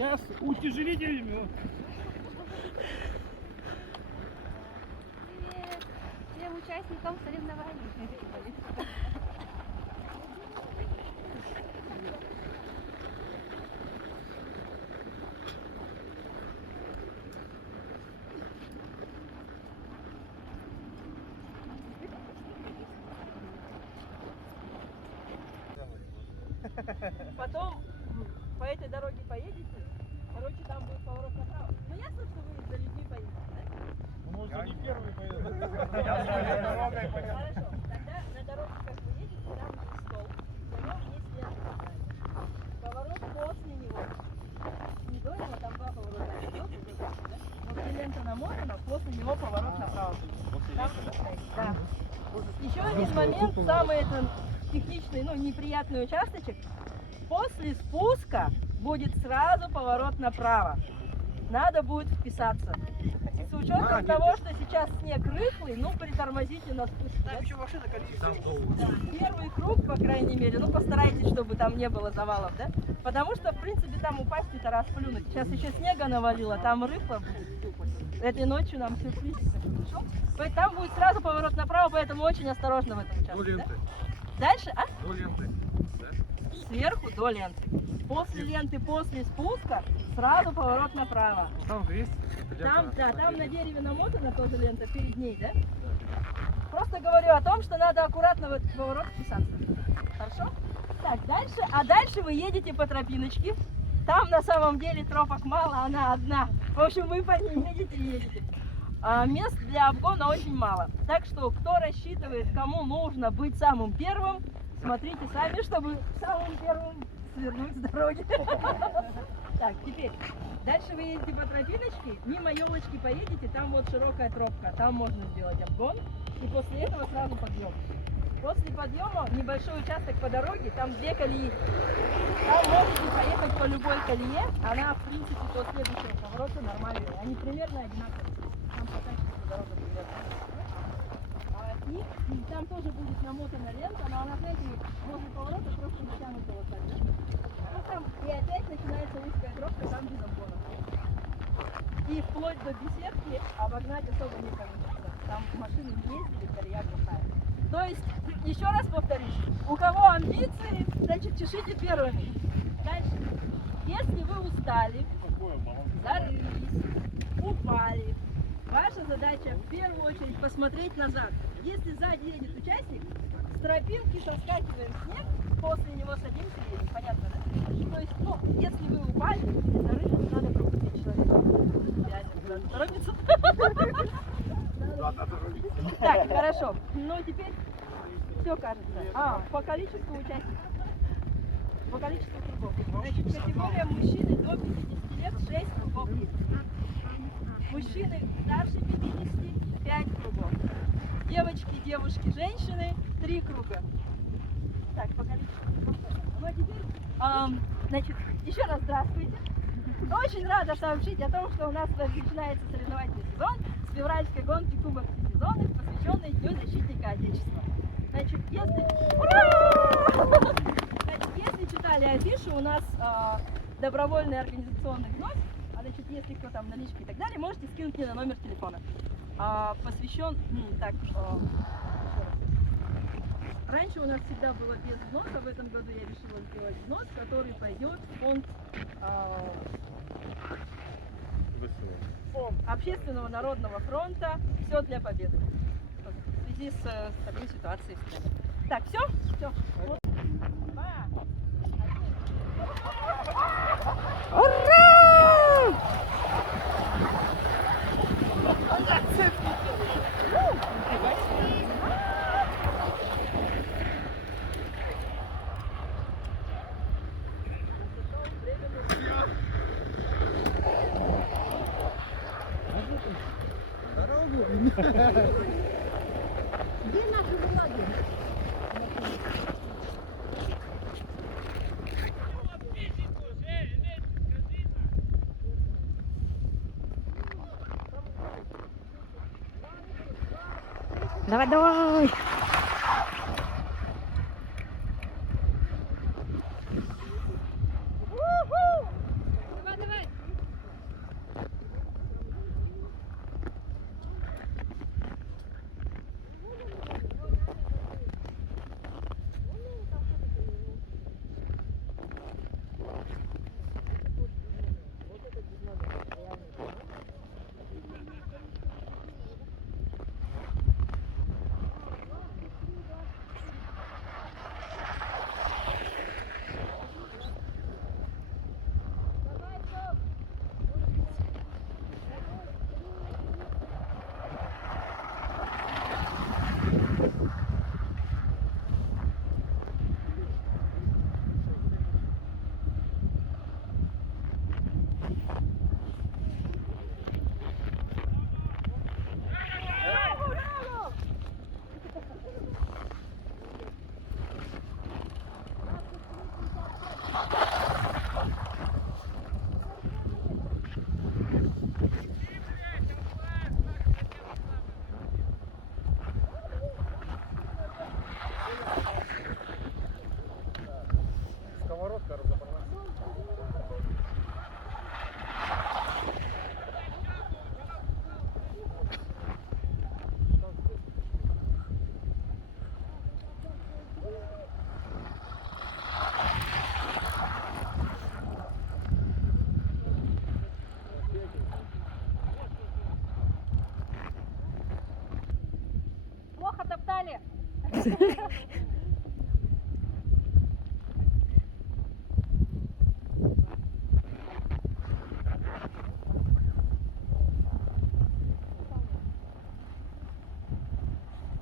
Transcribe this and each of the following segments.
Я с утяжелителями. Вот. Всем участникам соревнований. Потом по этой дороге поедете, короче, там будет поворот направо. Ну ясно, что вы за людьми поедете, да? Может, я не первый поеду. Хорошо, тогда на дороге, как вы едете, там есть стол, на нем есть лента такая. Поворот после него. Не до него, там два поворота идет, да? Но где лента намотана, после него поворот направо. Там, да. Еще один момент, самый это техничный, ну неприятный участочек. После спуска будет сразу поворот направо. Надо будет вписаться. С учетом того, что сейчас снег рыхлый, ну притормозите на спуске. Там еще машина колесит. Да. Первый круг, по крайней мере, ну постарайтесь, чтобы там не было завалов, да? Потому что, в принципе, там упасть это расплюнуть. Сейчас еще снега навалило, там рыхло будет. Этой ночью нам сюрприз. Хорошо? Там будет сразу поворот направо, поэтому очень осторожно в этом участке. Да? Дальше, а? До ленты. Сверху до ленты. После ленты, после спуска, сразу поворот направо. Там же есть? Там, да, там на дереве намотана тоже лента перед ней, да? Просто говорю о том, что надо аккуратно в этот поворот вписаться. Хорошо? Так, дальше. А дальше вы едете по тропиночке. Там на самом деле тропок мало, она одна. В общем, вы по ней едете. А мест для обгона очень мало. Так что, кто рассчитывает, кому нужно быть самым первым, смотрите сами, чтобы самым первым свернуть с дороги. Так, теперь, дальше вы едете по тропиночке, мимо елочки поедете, там вот широкая тропка, там можно сделать обгон, и после этого сразу подъем. После подъема небольшой участок по дороге, там две колеи. Там можете поехать по любой колее, она в принципе до следующего поворота нормальная, они примерно одинаковые. Там покачивается дорога примерно. И там тоже будет намотана лента, но она, знаете, возле поворота просто натянута вот так, да? Ну, там, и опять начинается узкая тропка, там без обгона. И вплоть до беседки обогнать особо не получится. Там машины не ездили, колея глухая. То есть, еще раз повторюсь, у кого амбиции, значит, чешите первыми. Дальше. Если вы устали, зарылись, упали, ваша задача в первую очередь посмотреть назад. Если сзади едет участник, с тропинки соскакиваем в снег, после него садимся и едем. Понятно, да? То есть, ну, если вы упали, зарылись, надо пропустить человека. Реально, торопиться. Так, хорошо. Ну, теперь все кажется. По количеству участников. По количеству кругов. Значит, категория мужчины до 50 лет 6 кругов есть. Мужчины старше 50 5 кругов. Девочки, девушки, женщины 3 круга. Так, по количеству кругов. Ну, а теперь, значит, еще раз здравствуйте. Очень рада сообщить о том, что у нас начинается соревновательный сезон с февральской гонки Кубок Всесезонных, посвященный Дню защитника Отечества. Значит, если читали афишу, у нас добровольный организационный взнос, значит, если кто там налички и так далее, можете скинуть мне на номер телефона. Посвящен, раньше у нас всегда было без взноса, в этом году я решила сделать взнос, который пойдет в фонд Общественного народного фронта «Все для победы». В связи с такой ситуацией в стране. Так, все? Все. Вот. Ура! Где наши бумаги? Давай, давай! Давай, давай!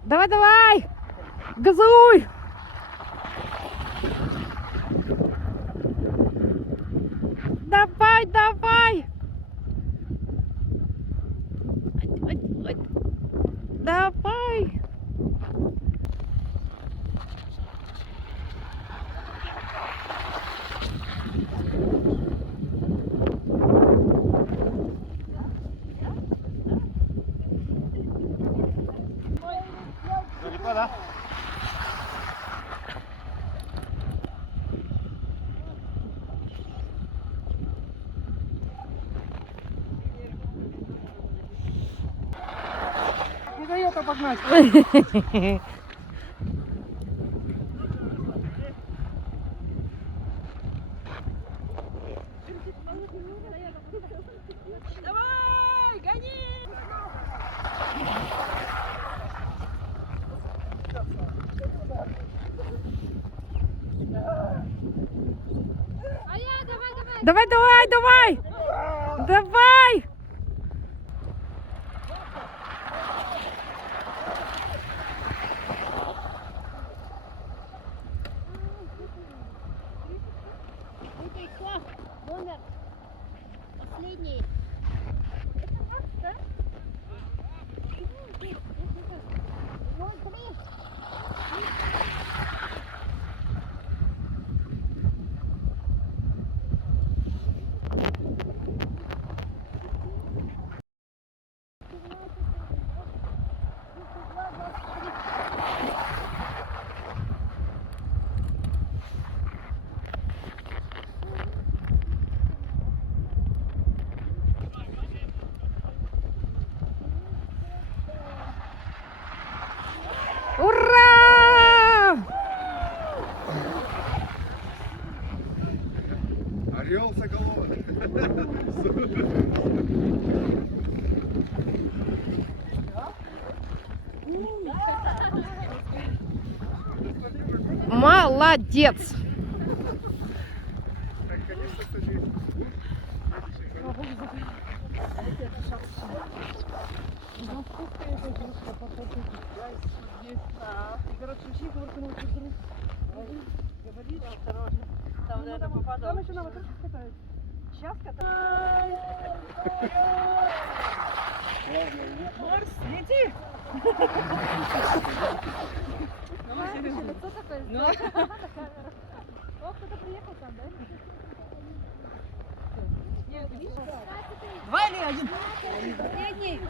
Давай, давай! Газуй! Давай, давай! Ой, ой. Давай! Далеко, да? Не дает обогнать. Давай, гони! А я, давай, давай. Давай, давай, давай! Давай! Окей, все. Номер последний. Ну, три. Ура! Орел Соколова. Молодец! Конечно, садись. Там, наверное, попадал. Там еще надо катать. Сейчас катать. Марс, лети! Лицо такое. Ну. На камеру. О, кто-то приехал там, да? Два или один? Последний.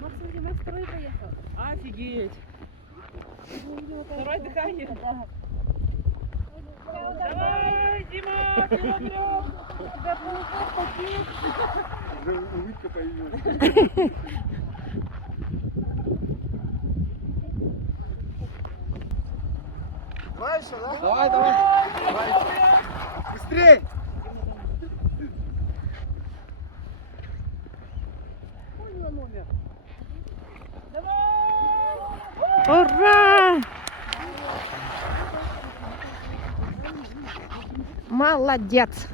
Максим Зимой второй поехал. Офигеть! Второе дыхание. Давай, Дима, килограмм! Тебя получилось попить. Уже улыбка появилась. Дальше, да? Давай, давай. Быстрей! Ура! Молодец!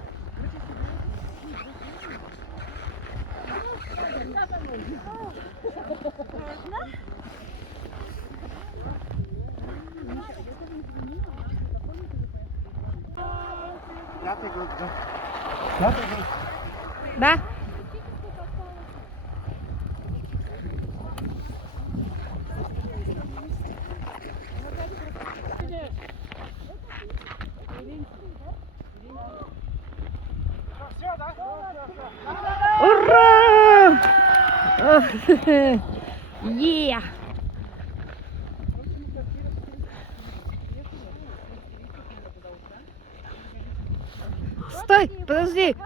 Пятый год, да? Пятый год. Да? Все, да? Ура! Е! Стой, подожди.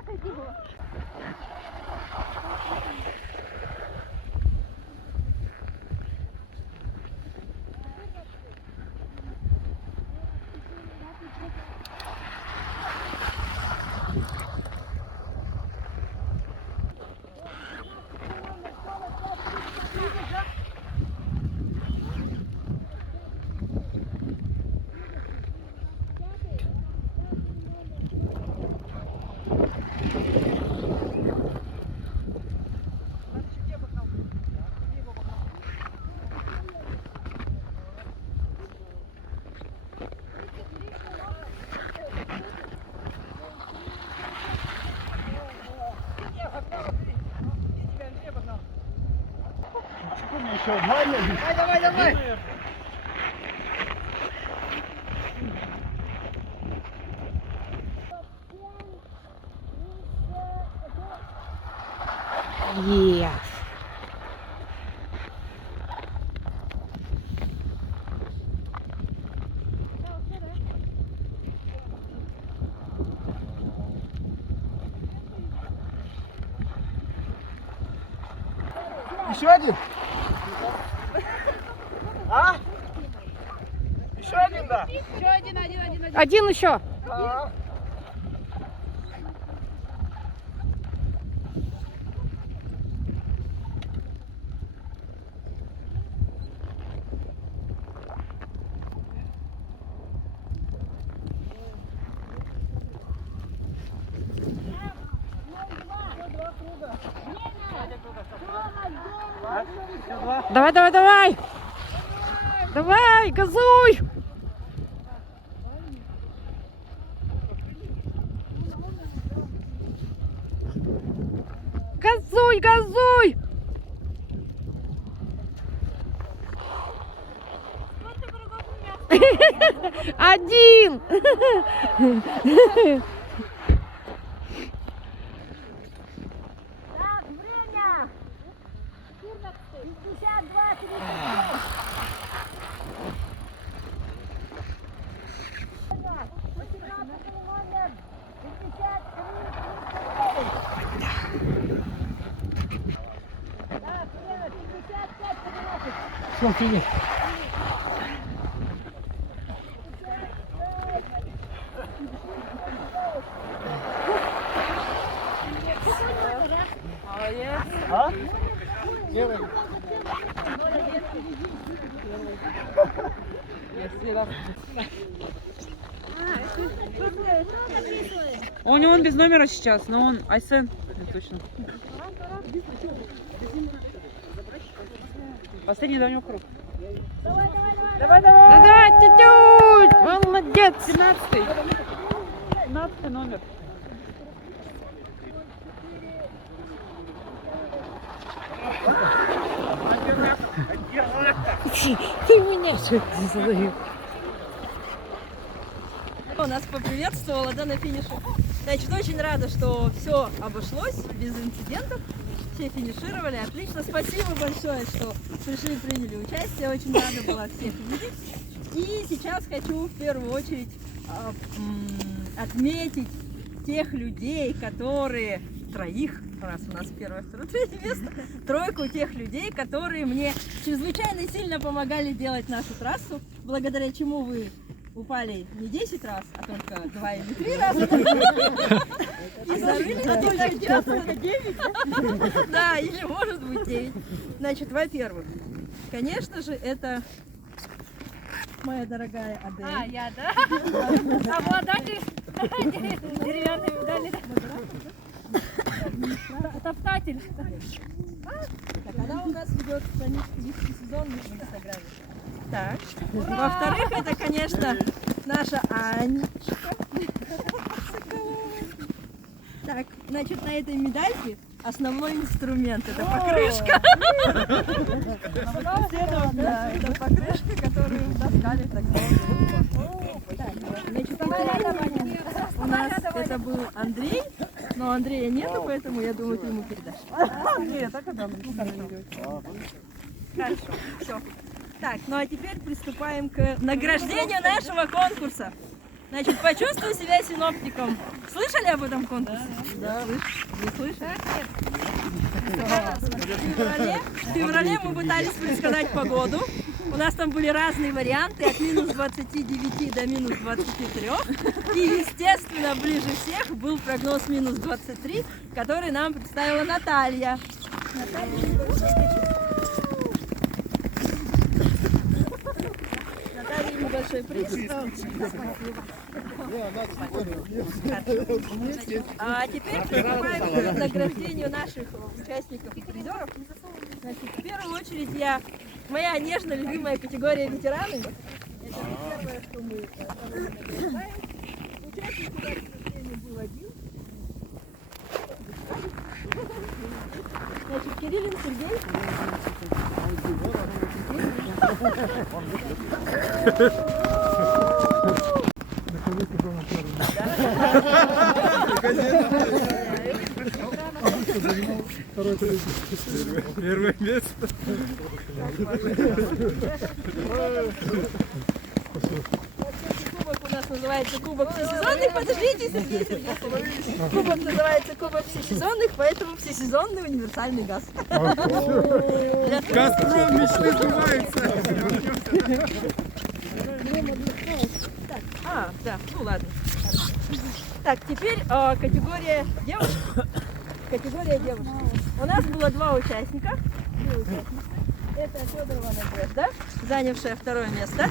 Еще одна едет. Давай, давай. Yes. Еще один? А? Еще один, да? Еще один. Один еще. Да. Давай, давай, давай. Давай, газуй. Газуй, газуй. Один. Так, время. 52, 33. Все, финиш. Молодец. А? Делай. У него он без номера сейчас, но он Айсен, точно. Последний до него круг. Да давай, чуть-чуть. Молодец. 17 номер. Ты меня что задаю? Нас поприветствовала, да, на финише. Значит, очень рада, что все обошлось без инцидентов. Все финишировали. Отлично. Спасибо большое, что пришли, приняли участие. Очень рада была всех видеть. И сейчас хочу в первую очередь отметить тех людей, которые троих, раз у нас первое, второе, третье место, тройку тех людей, которые мне чрезвычайно сильно помогали делать нашу трассу, благодаря чему вы упали не 10 раз, а только 2 или 3 раза. И зарылись только часто 9. Да, или может быть 9. Значит, во-первых, конечно же, это моя дорогая Адель. А, я, да? Обладатель деревянной медали. Топтатель. Так, она у нас ведет страничку «Виски сезон» в Инстаграме. Так. Во-вторых, это, конечно, наша Анечка. Так, значит, на этой медальке основной инструмент. Это покрышка. Да, это покрышка, которую таскали так долго. Так, значит, у нас это был Андрей, но Андрея нету, поэтому я думаю, ты ему передашь. Нет, так это Хорошо, все. Так, ну а теперь приступаем к награждению нашего конкурса. Значит, почувствуй себя синоптиком. Слышали об этом конкурсе? Да. Не слышали? В феврале мы пытались предсказать погоду. У нас там были разные варианты, от минус 29 до минус 23. И, естественно, ближе всех был прогноз минус 23, который нам представила Наталья. Наталья, небольшой большой приз. А теперь приступаем к награждению наших участников и призеров. Значит, в первую очередь моя нежно любимая категория ветераны. Это первое, что мы награждаем. Участник у нас сегодня был один. Значит, Кириллин Сергей. Первое место. Кубок у нас называется Кубок всесезонных. Подождите, Сергей Сергеевич. Кубок называется Кубок всесезонных, поэтому всесезонный универсальный газ. Газпром мечты сбывается. Да, ну ладно. Так, теперь категория девушек. Категория девушек. У нас было два участника. Две участницы. Это Федорова Надежда, занявшая второе место.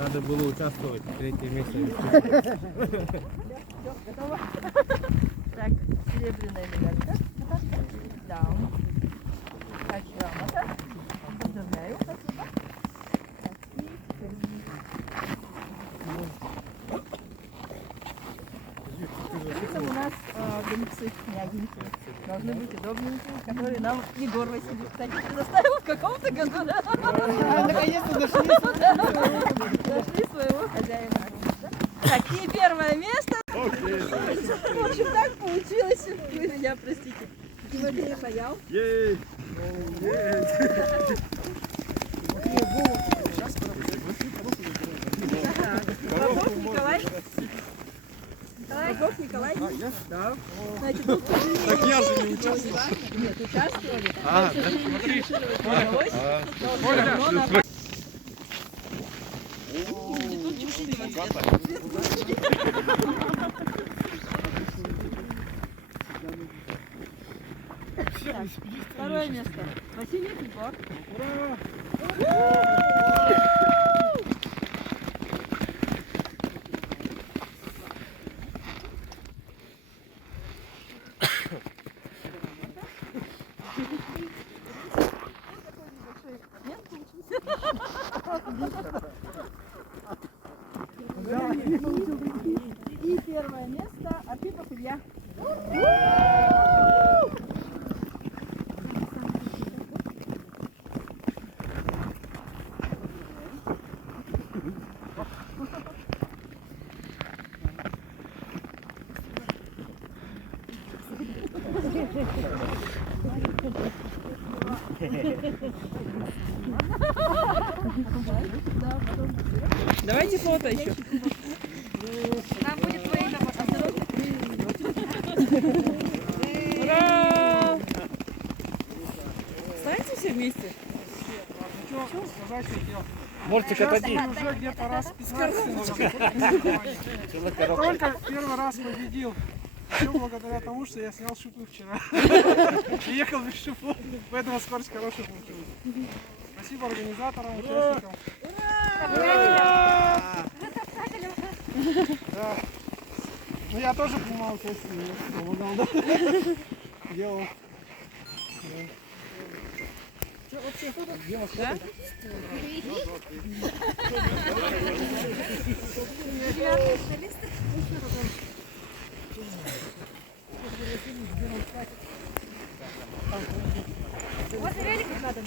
Надо было участвовать в третьем месте. Всё, готово? Так, серебряная медалька. Да. Так, грамота. Поздравляю. Спасибо. Так, и у нас гонцы, княгинки. Должны быть удобненькие, которые нам Егор Васильевич, кстати, предоставил в каком-то году. Наконец-то нашли. Нашли своего хозяина. Так, и первое место. В общем, так получилось. Вы меня простите. Тимофей Хаял. Ей! Богов Николай. Богов Николай. Да. Значит, тут Так я же не участвовал. нет, участвовали. А, Дальше финишировать не удалось. Но на- Так, второе место. Василий Егор. И первое место Архипов Илья. Давайте фото еще. Там будет твое имя по здоровью. Ура! Встаньте все вместе. Что сказать хотел? Мортик, отойди. Уже где-то раз 15 Только первый раз победил. Все благодаря тому, что я снял шипы вчера. И ехал без шипов, поэтому скорость хорошая получилась. Спасибо организаторам, участникам. Да. Ну я тоже принимал участие, я помогал, да? Делал. Что вообще фото? Девушка. Вот велик надо.